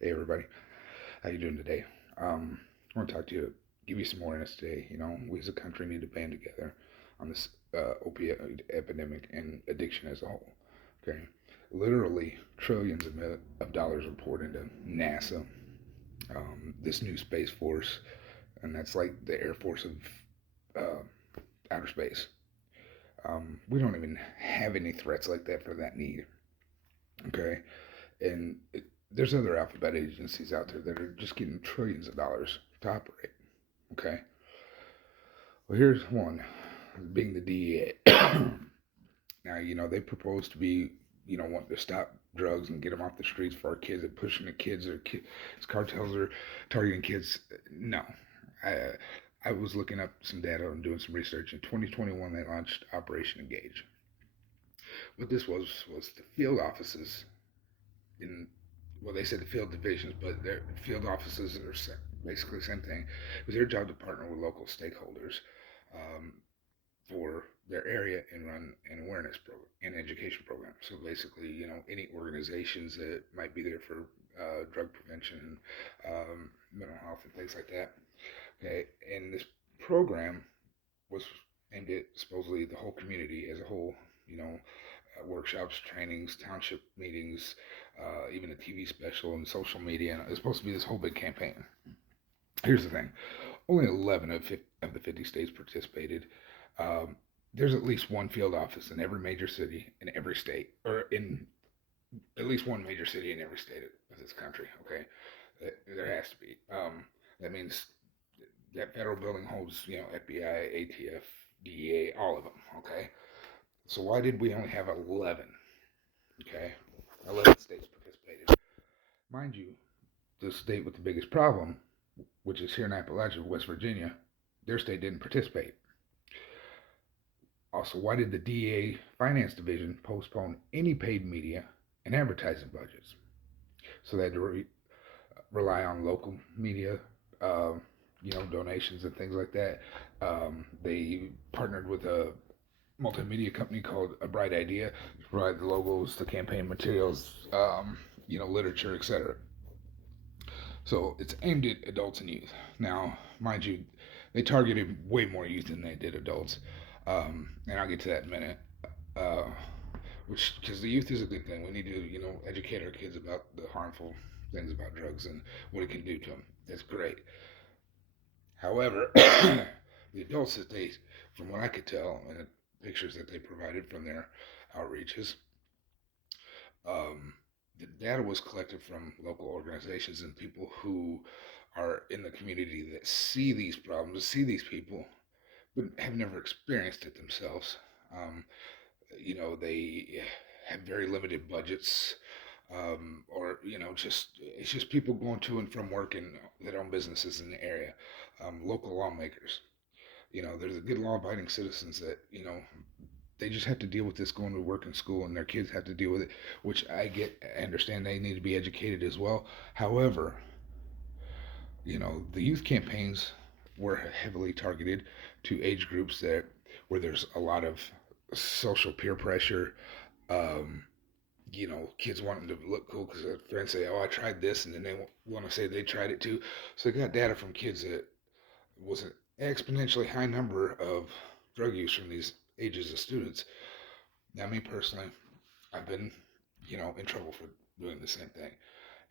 Hey everybody, how you doing today? I want to talk to you, give you some awareness today. We as a country need to band together on this opioid epidemic and addiction as a whole. Okay, literally trillions of dollars are poured into NASA, this new space force, and that's like the Air Force of outer space. We don't even have any threats like that for that need. Okay, and there's other alphabet agencies out there that are just getting trillions of dollars to operate. Okay, well here's one, being the DEA. Now they propose to be, wanting to stop drugs and get them off the streets for our kids and pushing the kids or cartels are targeting kids. No, I I was looking up some data and doing some research. In 2021, they launched Operation Engage. What this was the field offices in, well, they said the field divisions, but their field offices are basically the same thing. It was their job to partner with local stakeholders um, for their area and run an awareness program and education program. So basically, any organizations that might be there for drug prevention, mental health, and things like that. Okay, and this program was aimed at supposedly the whole community as a whole. You know, workshops, trainings, township meetings, even a TV special and social media. And it's supposed to be this whole big campaign. Here's the thing: only 11 of the 50 states participated. Um, there's at least one field office in every major city in every state, or in at least one major city in every state of this country. Okay, there has to be. That means that federal building holds, FBI, ATF, DEA, all of them. Okay, so why did we only have 11? Okay, 11 states participated. Mind you, the state with the biggest problem, which is here in Appalachia, West Virginia, their state didn't participate. Also, why did the DEA Finance Division postpone any paid media and advertising budgets? So they had to rely on local media, uh, donations and things like that. They partnered with a multimedia company called A Bright Idea to provide the logos, the campaign materials, literature, etc. So it's aimed at adults and youth. Now, mind you, they targeted way more youth than they did adults, and I'll get to that in a minute. Uh, which, because the youth is a good thing, we need to, educate our kids about the harmful things about drugs and what it can do to them. That's great. However, the adults that they, from what I could tell, and the pictures that they provided from their outreaches, um, the data was collected from local organizations and people who are in the community that see these problems, see these people, but have never experienced it themselves. Um, they have very limited budgets, or just it's just people going to and from work and that own businesses in the area. Local lawmakers, there's a good law-abiding citizens that they just have to deal with this going to work and school, and their kids have to deal with it, which I understand they need to be educated as well. However, the youth campaigns were heavily targeted to age groups that where there's a lot of social peer pressure. Um, kids wanting to look cool because their friends say, "Oh, I tried this," and then they want to say they tried it too. So they got data from kids that was an exponentially high number of drug use from these ages of students. Now, me personally, I've been, in trouble for doing the same thing.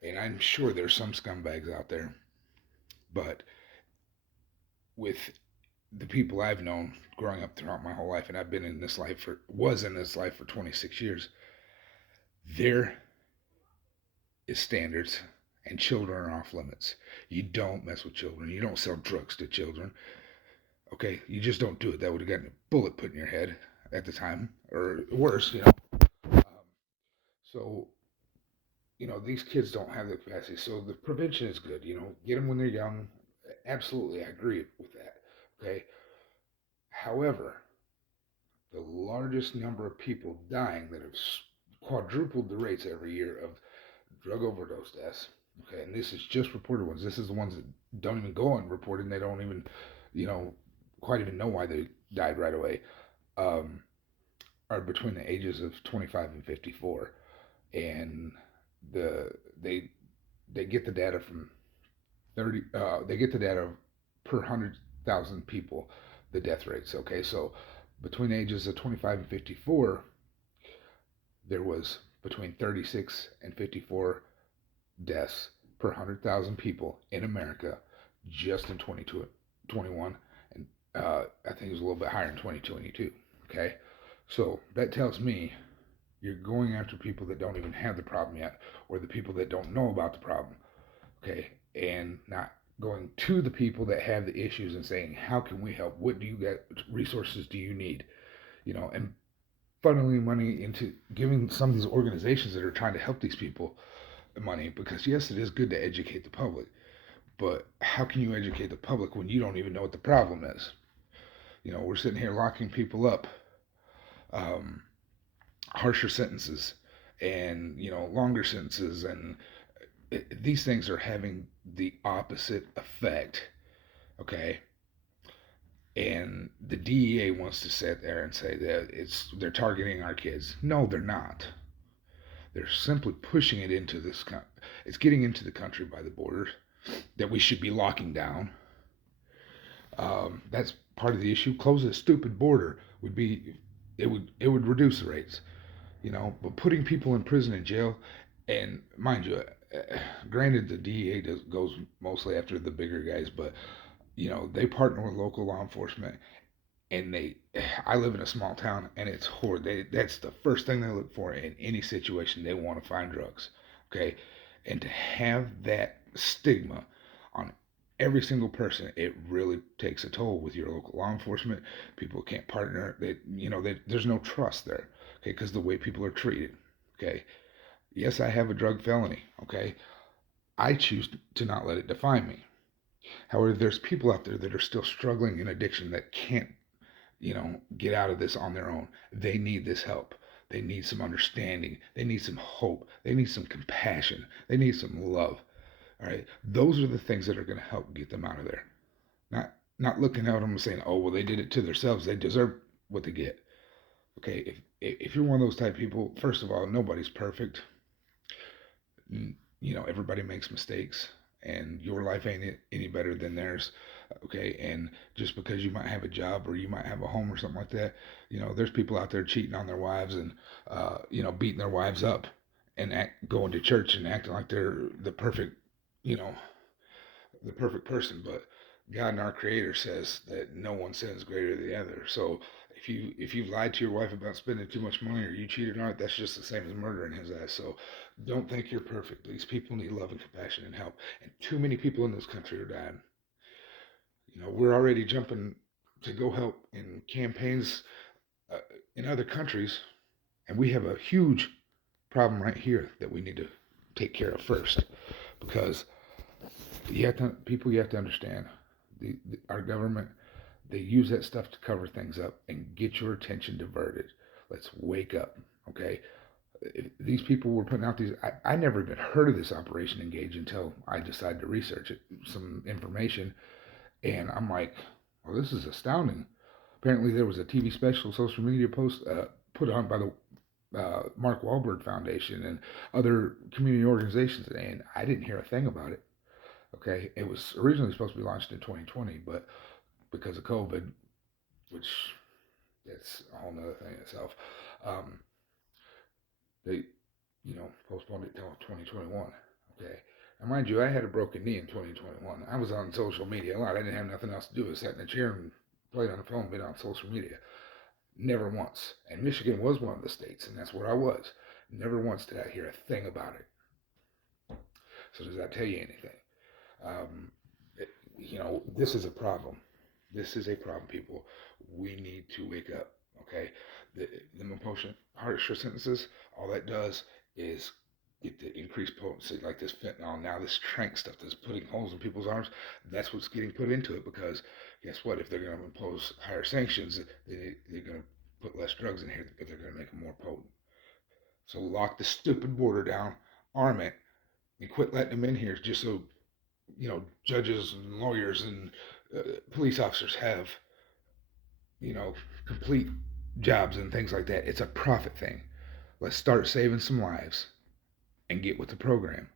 And I'm sure there's some scumbags out there, but with the people I've known growing up throughout my whole life, and I've been in this life was in this life for 26 years, there is standards and children are off limits. You don't mess with children. You don't sell drugs to children. Okay, you just don't do it. That would have gotten a bullet put in your head at the time, or worse. Um, so these kids don't have the capacity. So the prevention is good. Get them when they're young. Absolutely, I agree with that. Okay. However, the largest number of people dying that have quadrupled the rates every year of drug overdose deaths. Okay, and this is just reported ones. This is the ones that don't even go unreported, and they don't even, you know, quite even know why they died right away. Um, are between the ages of 25 and 54, and the they they get the data from 30. They get the data per 100,000 people, the death rates. Okay, so between ages of 25 and 54, there was between 36 and 54 deaths per 100,000 people in America just in 2021, and I think it was a little bit higher in 2022. Okay, so that tells me you're going after people that don't even have the problem yet, or the people that don't know about the problem. Okay, and not going to the people that have the issues and saying, how can we help? What do you get? Resources do you need? And funneling money into giving some of these organizations that are trying to help these people money, because yes, it is good to educate the public, but how can you educate the public when you don't even know what the problem is? We're sitting here locking people up, um, harsher sentences, and longer sentences, and these things are having the opposite effect. Okay, and the DEA wants to sit there and say that they're targeting our kids. No, they're not. They're simply pushing it into this. It's getting into the country by the borders that we should be locking down. That's part of the issue. Close this stupid border would be. It would reduce the rates. But putting people in prison and jail, and mind you, granted the DEA goes mostly after the bigger guys, but they partner with local law enforcement, and I live in a small town, and it's horrid. That's the first thing they look for in any situation. They want to find drugs. Okay, and to have that stigma on every single person, it really takes a toll with your local law enforcement. People can't partner. There's no trust there. Okay, because the way people are treated. Okay, yes, I have a drug felony. Okay, I choose to not let it define me. However, there's people out there that are still struggling in addiction that can't, get out of this on their own. They need this help. They need some understanding. They need some hope. They need some compassion. They need some love. All right. Those are the things that are going to help get them out of there. Not looking at them and saying, "Oh, well, they did it to themselves. They deserve what they get." Okay. If you're one of those type of people, first of all, nobody's perfect. Everybody makes mistakes, and your life ain't any better than theirs. Okay, and just because you might have a job or you might have a home or something like that, there's people out there cheating on their wives and beating their wives up, and going to church and acting like they're you know the perfect person. But God and our Creator says that no one sins greater than the other. So if you've lied to your wife about spending too much money, or you cheated on it, that's just the same as murder in His eyes. So don't think you're perfect. These people need love and compassion and help, and too many people in this country are dying. We're already jumping to go help in campaigns uh, in other countries, and we have a huge problem right here that we need to take care of first, because you have to understand our government, they use that stuff to cover things up and get your attention diverted. Let's wake up. Okay, if these people were putting out these, I never even heard of this Operation Engage until I decided to research it, some information, and I'm like, well, this is astounding. Apparently there was a TV special, social media post put on by the Mark Wahlberg Foundation and other community organizations, and I didn't hear a thing about it. Okay, it was originally supposed to be launched in 2020, but because of COVID, which it's a whole nother thing itself, um, they, postponed it till 2021. Okay, and mind you, I had a broken knee in 2021. I was on social media a lot. I didn't have nothing else to do. I sat in a chair and played on the phone, been on social media. Never once. And Michigan was one of the states, and that's where I was. Never once did I hear a thing about it. So does that tell you anything? Um, this is a problem. This is a problem, people. We need to wake up. Okay, the motion harsher sentences. All that does is get the increased potency, like this fentanyl. Now this trank stuff that's putting holes in people's arms. That's what's getting put into it, because guess what? If they're going to impose higher sanctions, they're going to put less drugs in here, but they're going to make them more potent. So lock the stupid border down, arm it, and quit letting them in here just so judges and lawyers and police officers have complete jobs and things like that. It's a profit thing. Let's start saving some lives and get with the program.